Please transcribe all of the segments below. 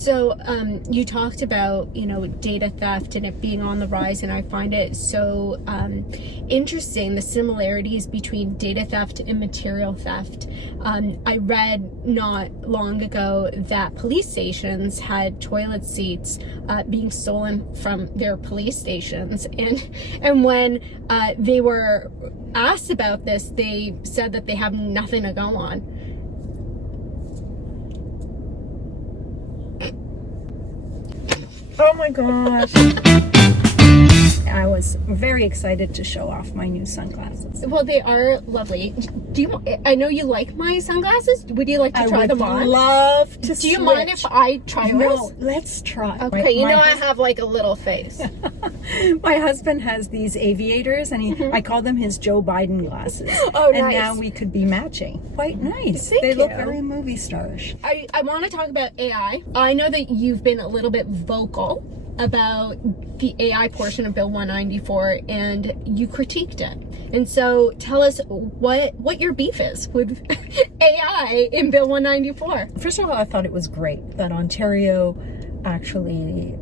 So you talked about, data theft and it being on the rise, and I find it so interesting, the similarities between data theft and material theft. I read not long ago that police stations had toilet seats being stolen from their police stations, and when they were asked about this, they said that they have nothing to go on. Oh my gosh. I was very excited to show off my new sunglasses. Well, they are lovely. I know you like my sunglasses. Would you like to try them on? I would love to Do you mind if I try yours? No, let's try. Okay, I have like a little face. My husband has these aviators, and I call them his Joe Biden glasses. Oh, and nice. now we could be matching. Quite nice. Thank they look you. very movie starish. I want to talk about AI. I know that you've been a little bit vocal about the AI portion of Bill 194, and you critiqued it. And so tell us what your beef is with AI in Bill 194. First of all, I thought it was great that Ontario actually,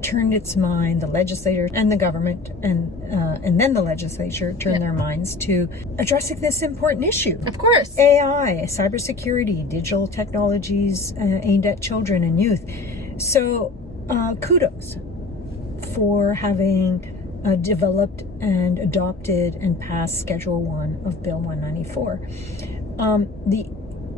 turned its mind, the legislator and the government, and then the legislature turned their minds to addressing this important issue. Of course. AI, cybersecurity, digital technologies aimed at children and youth. So kudos for having developed and adopted and passed Schedule 1 of Bill 194. The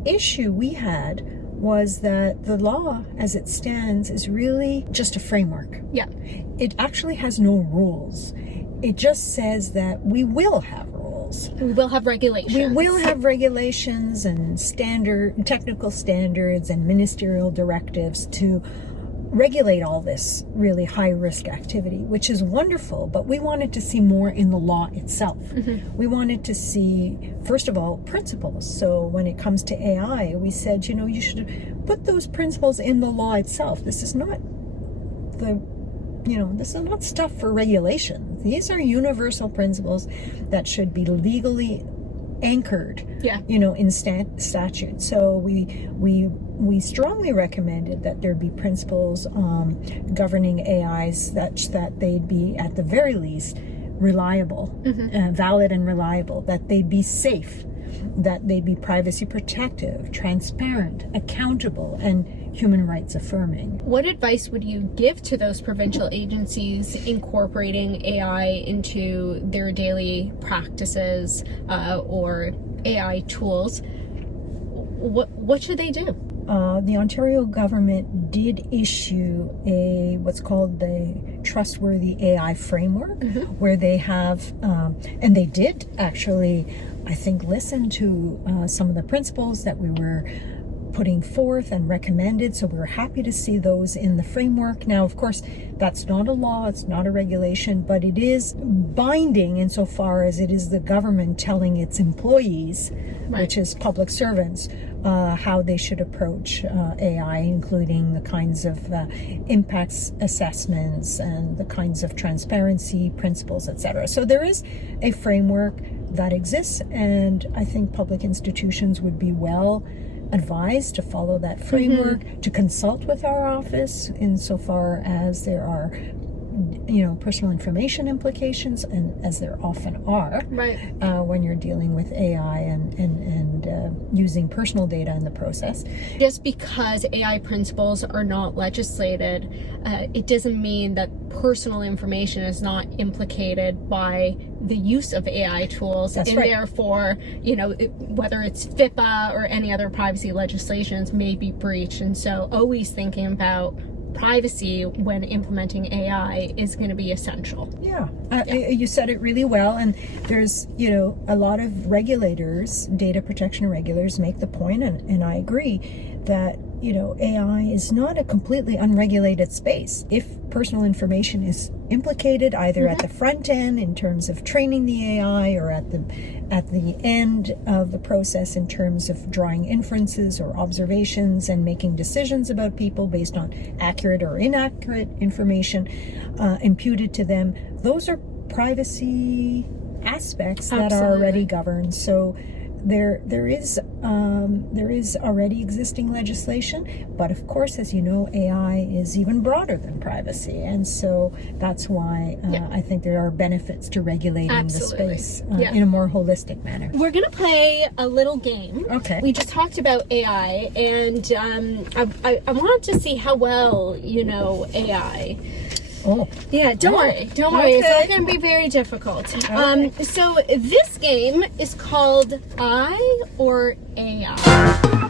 issue we had was that the law as it stands is really just a framework. Yeah. It actually has no rules. It just says that we will have rules. We will have regulations. We will have regulations and technical standards and ministerial directives to regulate all this really high-risk activity, which is wonderful, but we wanted to see more in the law itself. Mm-hmm. We wanted to see, first of all, principles. So when it comes to AI, we said, you should put those principles in the law itself. This is not this is not stuff for regulation. These are universal principles that should be legally anchored, in statute. So we strongly recommended that there be principles governing AIs such that they'd be, at the very least, reliable, valid and reliable, that they'd be safe, that they'd be privacy protective, transparent, accountable, and human rights affirming. What advice would you give to those provincial agencies incorporating AI into their daily practices or AI tools? What should they do? The Ontario government did issue what's called the Trustworthy AI Framework, where they have, and they did actually, I think, listen to some of the principles that we were putting forth and recommended. So we were happy to see those in the framework. Now, of course, that's not a law, it's not a regulation, but it is binding insofar as it is the government telling its employees, which is public servants, how they should approach AI, including the kinds of impacts assessments and the kinds of transparency principles, etc. So there is a framework that exists, and I think public institutions would be well advised to follow that framework, to consult with our office insofar as there are personal information implications, and as there often are, when you're dealing with AI and using personal data in the process. Just because AI principles are not legislated, it doesn't mean that personal information is not implicated by the use of AI tools. That's and right. Therefore, whether it's FIPA or any other privacy legislations may be breached. And so always thinking about privacy when implementing AI is going to be essential. You said it really well, and there's a lot of regulators, data protection regulators, make the point, and I agree that AI is not a completely unregulated space. If personal information is implicated either at the front end in terms of training the AI, or at the end of the process in terms of drawing inferences or observations and making decisions about people based on accurate or inaccurate information imputed to them, those are privacy aspects that are already governed. So there is already existing legislation, but of course, as you know, AI is even broader than privacy, and so that's why I think there are benefits to regulating Absolutely. the space in a more holistic manner. We're gonna play a little game. Okay. We just talked about AI, and I wanted to see how well you know AI. Oh. Yeah, don't worry. It's not going to be very difficult. Okay. So this game is called I or AI. I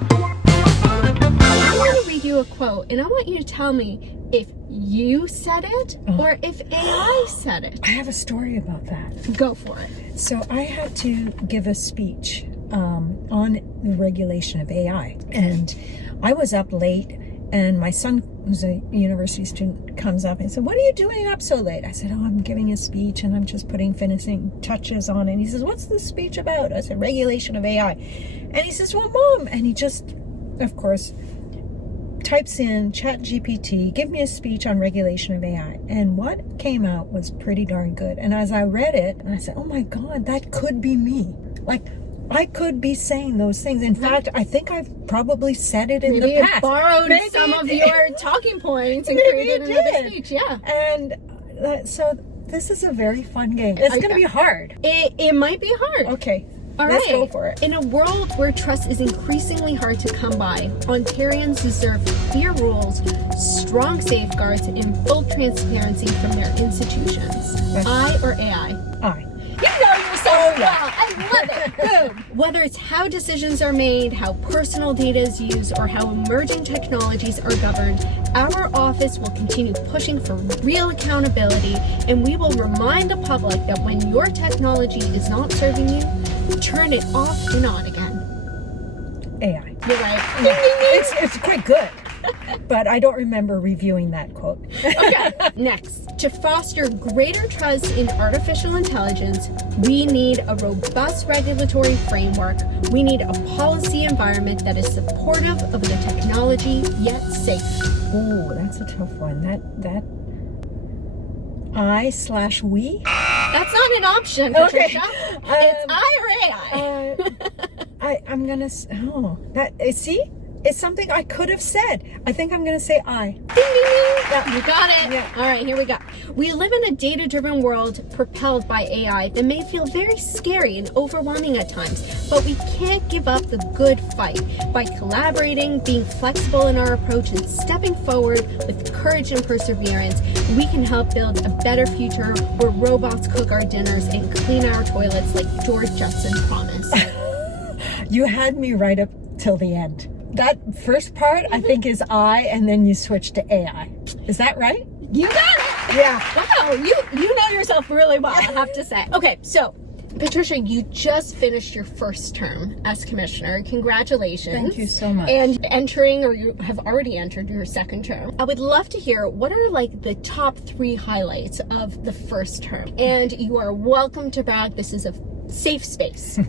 want to read you a quote, and I want you to tell me if you said it or if AI said it. I have a story about that. Go for it. So I had to give a speech on the regulation of AI, and I was up late, and my son, who's a university student, comes up and said, "What are you doing up so late?" I said, "Oh, I'm giving a speech and I'm just putting finishing touches on it." And he says, "What's the speech about?" I said, "Regulation of AI." And he says, "Well, Mom," and he just, of course, types in ChatGPT, "Give me a speech on regulation of AI." And what came out was pretty darn good. And as I read it, and I said, "Oh my God, that could be me." Like, I could be saying those things. In fact, I think I've probably said it in the past. Maybe borrowed some of your talking points and created another speech. Yeah. And so this is a very fun game. It's going to be hard. It might be hard. Okay. All Let's right. go for it. In a world where trust is increasingly hard to come by, Ontarians deserve clear rules, strong safeguards, and full transparency from their institutions. Right. I or AI? I. You know yourself well. I love it. Boom. Whether it's how decisions are made, how personal data is used, or how emerging technologies are governed, our office will continue pushing for real accountability, and we will remind the public that when your technology is not serving you, turn it off and on again. AI. You're right. It's quite good. But I don't remember reviewing that quote. Okay, next. To foster greater trust in artificial intelligence, we need a robust regulatory framework. We need a policy environment that is supportive of the technology, yet safe. Oh, that's a tough one. That I/we? That's not an option, Okay. Patricia. It's I or AI. I'm gonna. See, it's something I could have said. I think I'm gonna say I. Ding, ding, ding. Yeah, you got it. Yeah. All right, here we go. We live in a data-driven world propelled by AI that may feel very scary and overwhelming at times, but we can't give up the good fight. By collaborating, being flexible in our approach, and stepping forward with courage and perseverance, we can help build a better future where robots cook our dinners and clean our toilets like George Jetson promised. You had me right up till the end. That first part, I think, is I, and then you switch to AI. Is that right? You got it! Yeah. Wow, you know yourself really well, I have to say. Okay, so Patricia, you just finished your first term as commissioner. Congratulations. Thank you so much. And entering, or you have already entered your second term. I would love to hear what are like the top 3 highlights of the first term. And you are welcome to brag. This is a safe space.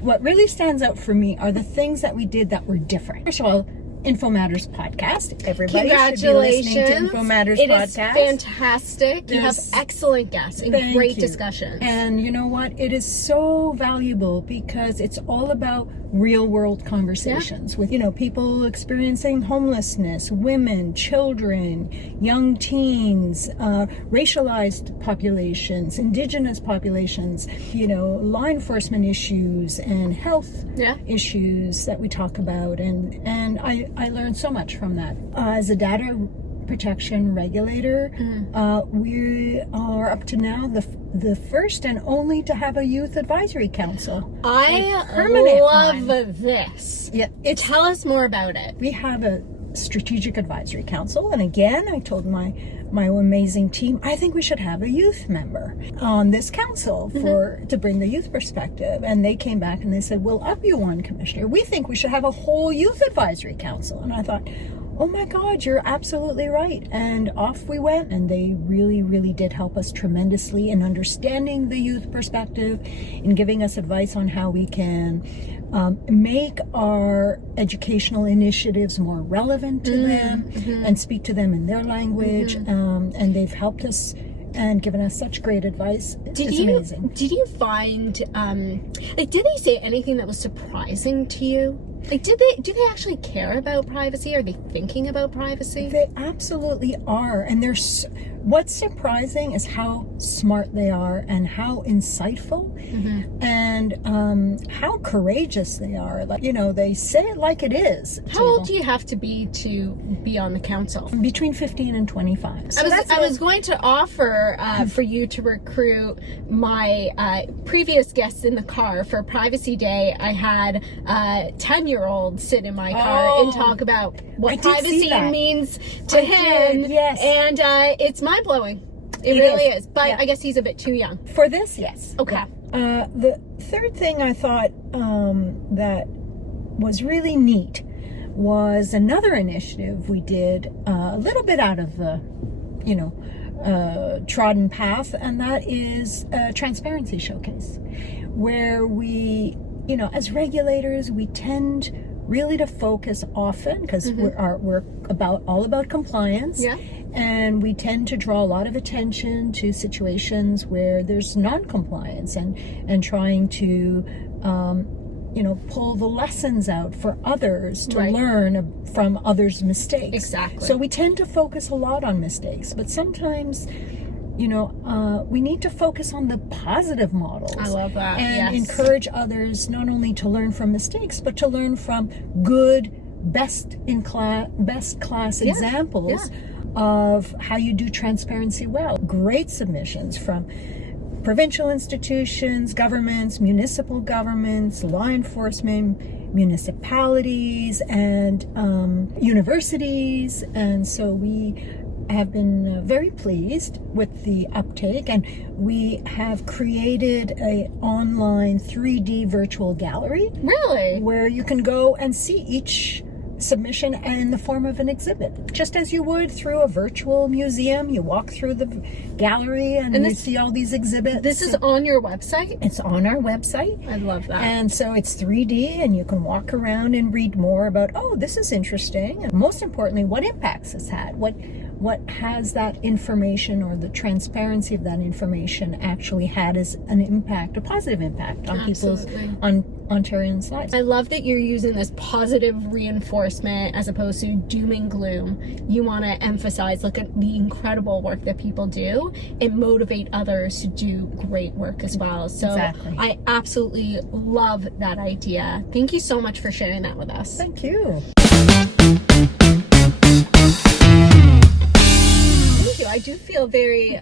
What really stands out for me are the things that we did that were different. First of all, Info Matters podcast. Everybody should be listening to Info Matters podcast. It is fantastic. You have excellent guests and great discussions. And you know what? It is so valuable because it's all about real world conversations with, people experiencing homelessness, women, children, young teens, racialized populations, indigenous populations, law enforcement issues and health issues that we talk about. And I learned so much from that. As a data protection regulator, we are up to now the first and only to have a youth advisory council. I love this. Yeah, tell us more about it. We have a strategic advisory council, and again, I told my amazing team, I think we should have a youth member on this council to bring the youth perspective. And they came back and they said, "We'll up you one, Commissioner. We think we should have a whole youth advisory council." And I thought, oh my God, you're absolutely right. And off we went. And they really, really did help us tremendously in understanding the youth perspective, in giving us advice on how we can make our educational initiatives more relevant to them and speak to them in their language. And they've helped us and given us such great advice. It's amazing. Did you find, like, did they say anything that was surprising to you? Like, do they actually care about privacy? Are they thinking about privacy? They absolutely are. And what's surprising is how smart they are and how insightful and how courageous they are. Like, they say it like it is. How old do you have to be on the council? Between 15 and 25. So I was going to offer for you to recruit my previous guests in the car for Privacy Day. I had 10-year-old sit in my car and talk about what privacy means to him. Yes. And it's mind-blowing. It really is. But I guess he's a bit too young. For this, yes. Okay. The third thing I thought that was really neat was another initiative we did a little bit out of the, trodden path, and that is a transparency showcase, where we, as regulators, we tend really to focus often, because we're all about compliance, and we tend to draw a lot of attention to situations where there's non-compliance and trying to pull the lessons out for others to learn from others' mistakes. Exactly. So we tend to focus a lot on mistakes, but sometimes we need to focus on the positive models. I love that. And encourage others not only to learn from mistakes, but to learn from good, best class examples of how you do transparency well. Great submissions from provincial institutions, governments, municipal governments, law enforcement, municipalities, and universities. And so we have been very pleased with the uptake, and we have created a online 3D virtual gallery. Really? Where you can go and see each submission in the form of an exhibit, just as you would through a virtual museum. You walk through the gallery and you see all these exhibits. This is on your website? It's on our website. I love that. And so it's 3D, and you can walk around and read more about, this is interesting, and most importantly, what impacts it's had, what has that information or the transparency of that information actually had as an impact, a positive impact on people's, on Ontarians' lives. I love that you're using this positive reinforcement as opposed to doom and gloom. You want to emphasize, look at the incredible work that people do and motivate others to do great work as well. So I absolutely love that idea. Thank you so much for sharing that with us. Thank you. I do feel very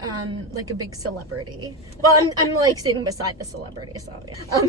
like a big celebrity. Well, I'm like sitting beside the celebrity, so yeah.